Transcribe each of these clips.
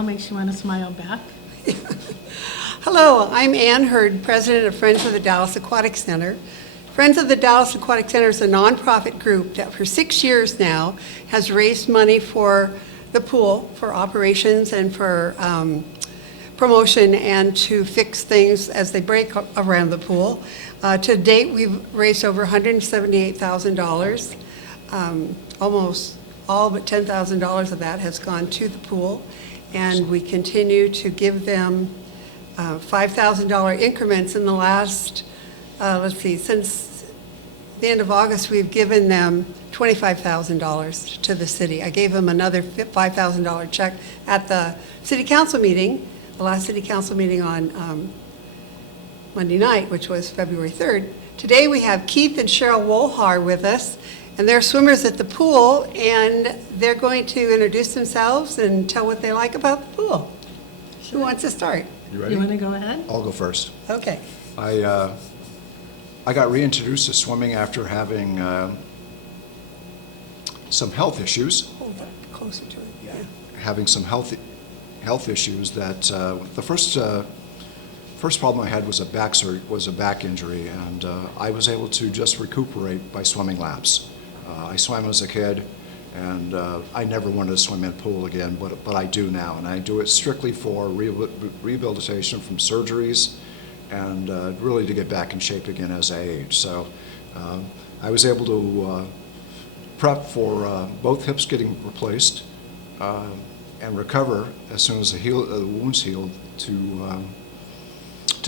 Makes you want to smile back. Hello, I'm Ann Hurd, President of Friends of the Dallas Aquatic Center. Friends of the Dallas Aquatic Center is a nonprofit group that for 6 years now has raised money for the pool, for operations and for promotion and to fix things as they break around the pool. To date, we've raised over $178,000. Almost all but $10,000 of that has gone to the pool. And we continue to give them $5,000 increments in the last, since the end of August, we've given them $25,000 to the city. I gave them another $5,000 check at the city council meeting, the last city council meeting on Monday night, which was February 3rd. Today we have Kieth&Cheryl with us. And they're swimmers at the pool, and they're going to introduce themselves and tell what they like about the pool. Who wants to start? You ready? You want to go ahead? I'll go first. Okay. I got reintroduced to swimming after having some health issues. Hold that closer to it. Yeah. Having some health issues that the first problem I had was a back injury, and I was able to just recuperate by swimming laps. I swam as a kid, and I never wanted to swim in a pool again, but I do now, and I do it strictly for rehabilitation from surgeries and really to get back in shape again as I age. So I was able to prep for both hips getting replaced and recover as soon as the wounds healed to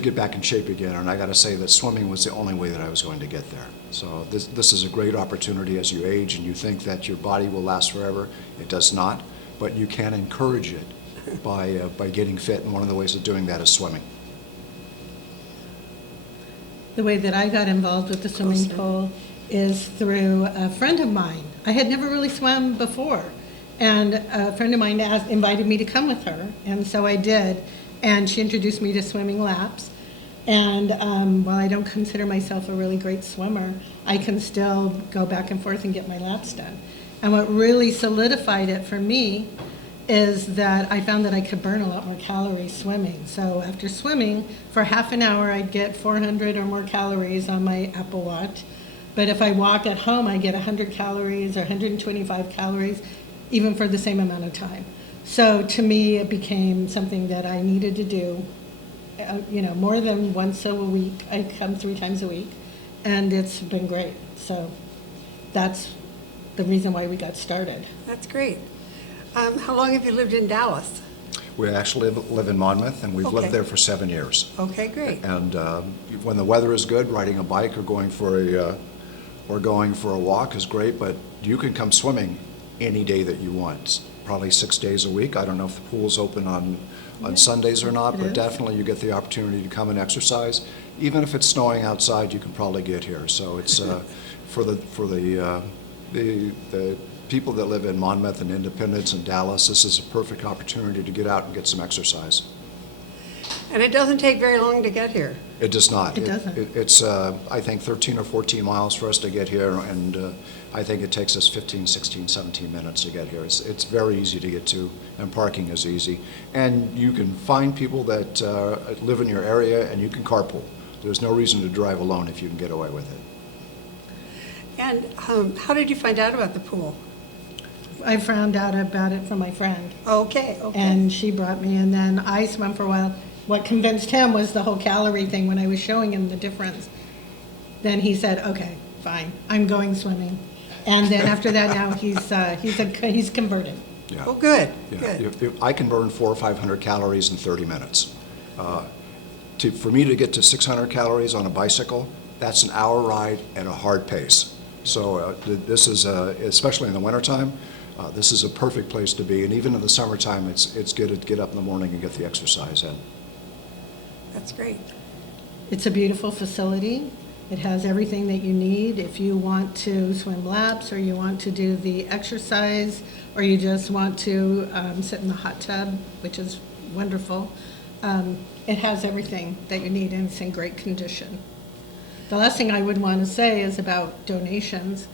get back in shape again. And I got to say that swimming was the only way that I was going to get there. So this is a great opportunity as you age and you think that your body will last forever. It does not, but you can encourage it by getting fit, and one of the ways of doing that is swimming. The way that I got involved with the swimming pool is through a friend of mine. I had never really swum before, and a friend of mine invited me to come with her, and so I did. And she introduced me to swimming laps. And while I don't consider myself a really great swimmer, I can still go back and forth and get my laps done. And what really solidified it for me is that I found that I could burn a lot more calories swimming. So after swimming, for half an hour, I'd get 400 or more calories on my Apple Watch. But if I walk at home, I get 100 calories or 125 calories, even for the same amount of time. So to me, it became something that I needed to do, more than once a week. I come 3 times a week, and it's been great. So that's the reason why we got started. That's great. How long have you lived in Dallas? We actually live in Monmouth, and we've lived there for 7 years. Okay, great. And when the weather is good, riding a bike or going for a walk is great, but you can come swimming any day that you want. Probably 6 days a week. I don't know if the pool's open on Sundays or not, but definitely you get the opportunity to come and exercise. Even if it's snowing outside, you can probably get here. So it's for the people that live in Monmouth and Independence and Dallas, this is a perfect opportunity to get out and get some exercise. And it doesn't take very long to get here. It does not. It doesn't. It's, I think, 13 or 14 miles for us to get here, and I think it takes us 15, 16, 17 minutes to get here. It's very easy to get to, and parking is easy. And you can find people that live in your area, and you can carpool. There's no reason to drive alone if you can get away with it. And how did you find out about the pool? I found out about it from my friend. Okay. And she brought me, and then I swam for a while. What convinced him was the whole calorie thing. When I was showing him the difference, then he said, okay, fine, I'm going swimming. And then after that, now he's converted. Yeah. Oh, good. Yeah. Good. I can burn 400 or 500 calories in 30 minutes. For me to get to 600 calories on a bicycle, that's an hour ride at a hard pace. So this is, especially in the wintertime, this is a perfect place to be. And even in the summertime, it's good to get up in the morning and get the exercise in. That's great. It's a beautiful facility. It has everything that you need if you want to swim laps, or you want to do the exercise, or you just want to sit in the hot tub, which is wonderful. It has everything that you need, and it's in great condition. The last thing I would want to say is about donations.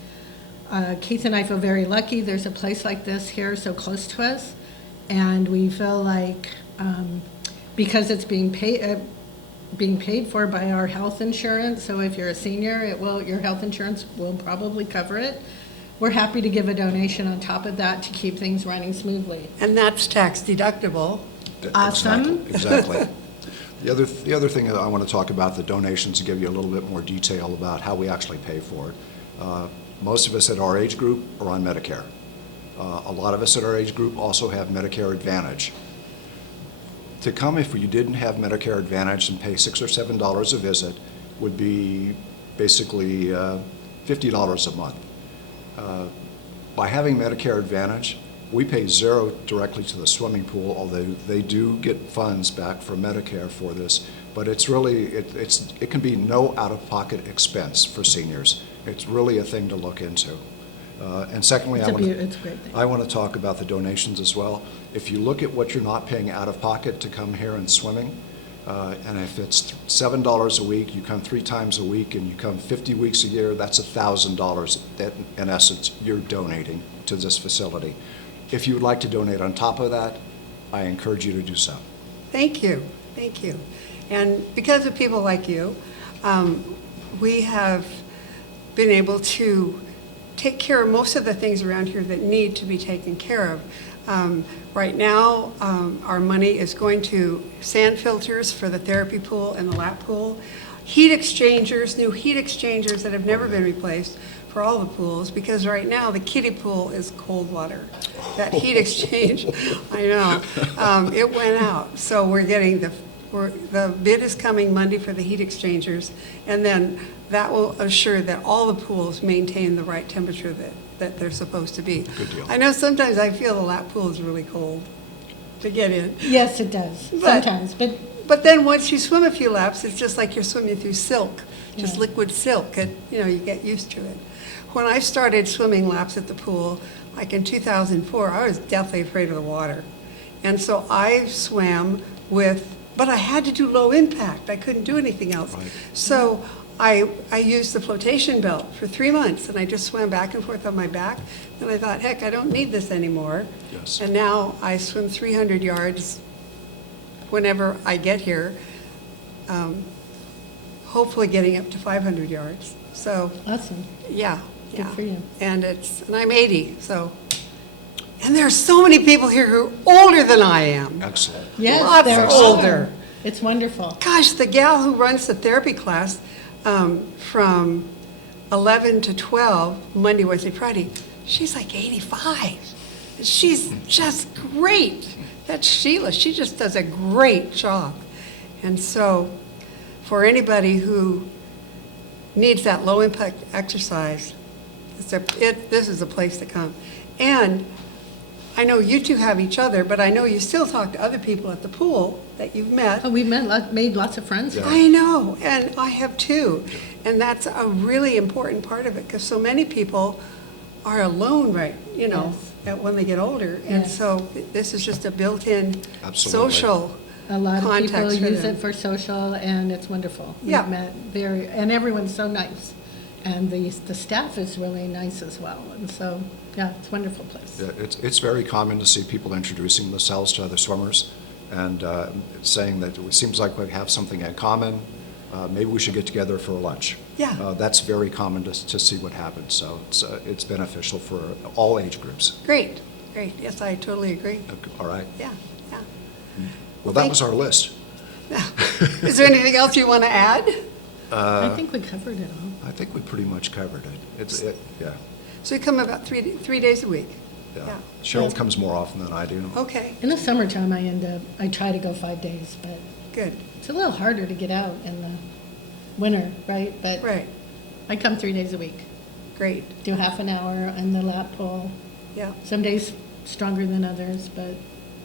Keith and I feel very lucky. There's a place like this here so close to us, And we feel like, because it's being paid for by our health insurance, so if you're a senior, your health insurance will probably cover it. We're happy to give a donation on top of that to keep things running smoothly. And that's tax deductible. Awesome. Exactly. The other thing that I want to talk about, the donations, to give you a little bit more detail about how we actually pay for it. Most of us at our age group are on Medicare. A lot of us at our age group also have Medicare Advantage. To come, if you didn't have Medicare Advantage and pay $6 or $7 a visit, would be basically $50 a month. By having Medicare Advantage, we pay zero directly to the swimming pool, although they do get funds back from Medicare for this. But it's really, it can be no out-of-pocket expense for seniors. It's really a thing to look into. And secondly, It's a great thing. I want to talk about the donations as well. If you look at what you're not paying out of pocket to come here and swimming, and if it's $7 a week, you come 3 times a week, and you come 50 weeks a year, that's $1,000 that, in essence, you're donating to this facility. If you would like to donate on top of that, I encourage you to do so. Thank you, thank you. And because of people like you, we have been able to take care of most of the things around here that need to be taken care of. Right now, our money is going to sand filters for the therapy pool and the lap pool, heat exchangers, new heat exchangers that have never been replaced for all the pools, because right now the kiddie pool is cold water. That heat exchange, I know, it went out. So we're getting the bid is coming Monday for the heat exchangers, and then that will assure that all the pools maintain the right temperature that they're supposed to be. Good deal. I know sometimes I feel the lap pool is really cold to get in. Yes, it does, sometimes, but But then once you swim a few laps, it's just like you're swimming through silk, just Yeah. liquid silk, and you get used to it. When I started swimming laps at the pool, like in 2004, I was deathly afraid of the water. And so I swam but I had to do low impact. I couldn't do anything else. Right. So I used the flotation belt for 3 months, and I just swam back and forth on my back. And I thought, heck, I don't need this anymore. Yes. And now I swim 300 yards whenever I get here, hopefully getting up to 500 yards. So, awesome. yeah. Good Yeah. for you. And I'm 80, so. And there are so many people here who are older than I am. Excellent. Yes, Lots they're older. It's wonderful. Gosh, the gal who runs the therapy class from 11 to 12, Monday, Wednesday, Friday, she's like 85. She's just great. That's Sheila. She just does a great job. And so for anybody who needs that low impact exercise, this is a place to come. And I know you two have each other, but I know you still talk to other people at the pool that you've met. Oh, we've made lots of friends. Yeah. I know, and I have too. And that's a really important part of it, because so many people are alone, right, when they get older. And Yes. so this is just a built-in Absolutely. social A lot of people context for use them. it for social, and it's wonderful. Yeah. We've met and everyone's so nice. And the staff is really nice as well. And so, yeah, it's a wonderful place. Yeah, it's very common to see people introducing themselves to other swimmers and saying that it seems like we have something in common. Maybe we should get together for a lunch. Yeah. That's very common to see what happens. So it's beneficial for all age groups. Great, great. Yes, I totally agree. All right. Yeah, yeah. Well, that was our list. Is there anything else you want to add? I think we covered it all. I think we pretty much covered it. Yeah. So you come about three days a week? Yeah. Cheryl comes more often than I do. Okay, In the summertime, I try to go 5 days, but good. it's a little harder to get out in the winter, right? But Right, I come 3 days a week, great, do half an hour in the lap pool. yeah. Some days stronger than others, but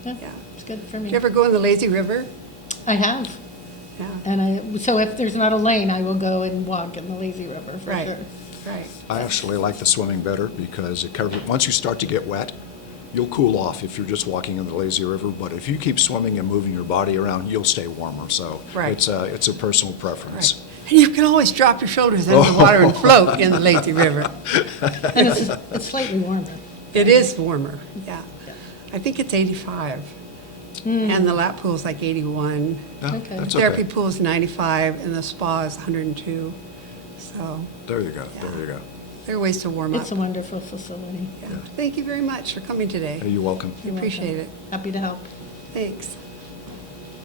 yeah, Yeah. it's good for Do me. you ever go in the lazy river? I have. Yeah, And so if there's not a lane, I will go and walk in the lazy river for right, sure. right. I actually like the swimming better because once you start to get wet, you'll cool off if you're just walking in the lazy river. But if you keep swimming and moving your body around, you'll stay warmer. So Right. it's a personal Right. preference. And you can always drop your shoulders into the water and float in the lazy river. And it's slightly warmer. It is warmer, yeah. I think it's 85. And the lap pool's like 81. Yeah, Okay. that's Therapy okay. pool is 95, and the spa is 102. So There you go, there you go. there are ways to warm up. It's a wonderful facility. Yeah. Thank you very much for coming today. You're welcome. I appreciate it. Happy to help. Thanks.